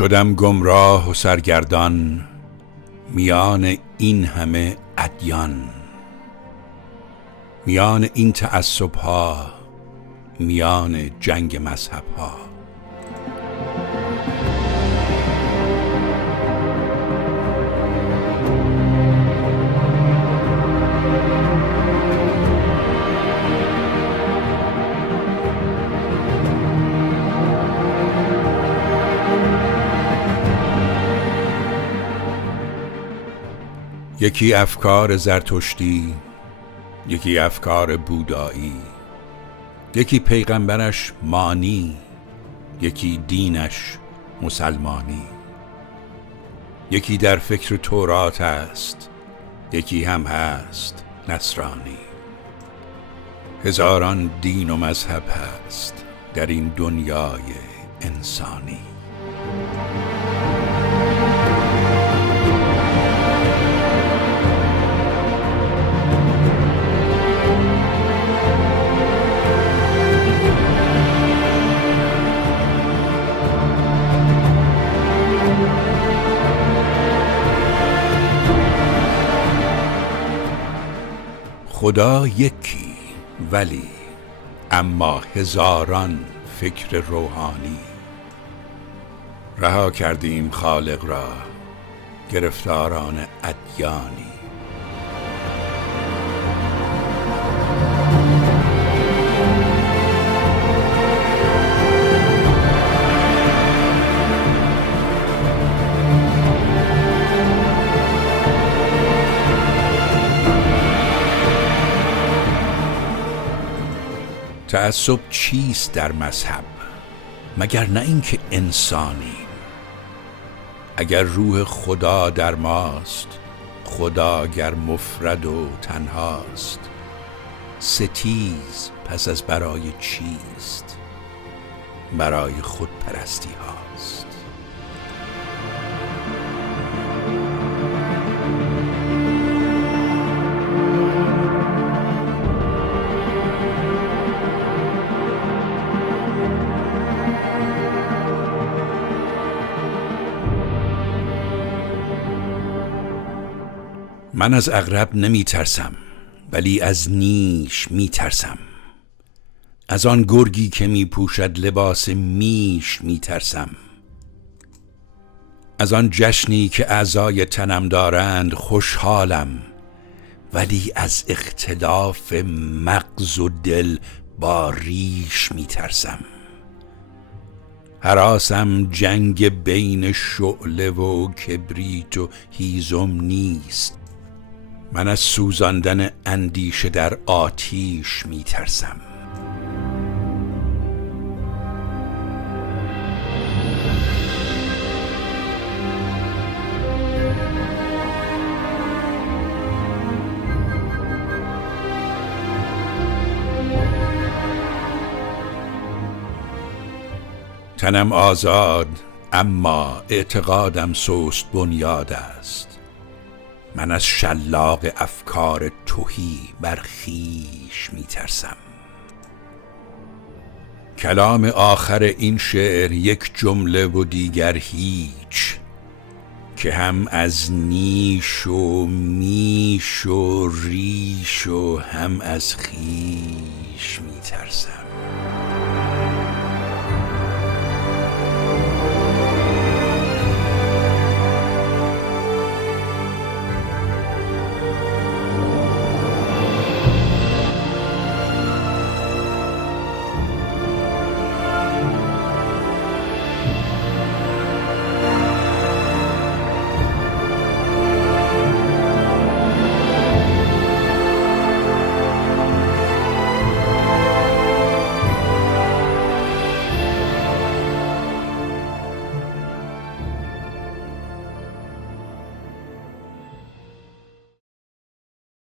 شدم گمراه و سرگردان میان این همه ادیان، میان این تعصب‌ها، میان جنگ مذهب‌ها. یکی افکار زرتشتی، یکی افکار بودایی، یکی پیغمبرش مانی، یکی دینش مسلمانی. یکی در فکر تورات است، یکی هم هست نصرانی. هزاران دین و مذهب هست در این دنیای انسانی. خدا یکی ولی اما هزاران فکر روحانی. رها کردیم خالق را گرفتاران ادیانی. تعصب چیست در مذهب مگر نه اینکه انسانیم؟ اگر روح خدا در ماست، خدا گر مفرد و تنهاست، ستیز پس از برای چیست؟ برای خودپرستی هاست. من از عقرب نمی ترسم ولی از نیش می ترسم. از آن گرگی که می پوشد لباس میش می ترسم. از آن جشنی که اعضای تنم دارند خوشحالم، ولی از اختلاف مغز و دل با ریش می ترسم. هراسم جنگ بین شعله و کبریت و هیزم نیست. من از سوزاندن اندیشه در آتیش می ترسم. تنم آزاد اما اعتقادم سست بنیاد است. من از شلاق افکار تهی بر خویش می ترسم. کلام آخر این شعر یک جمله و دیگر هیچ، که هم از نیش و میش و ریش و هم از خویش می ترسم.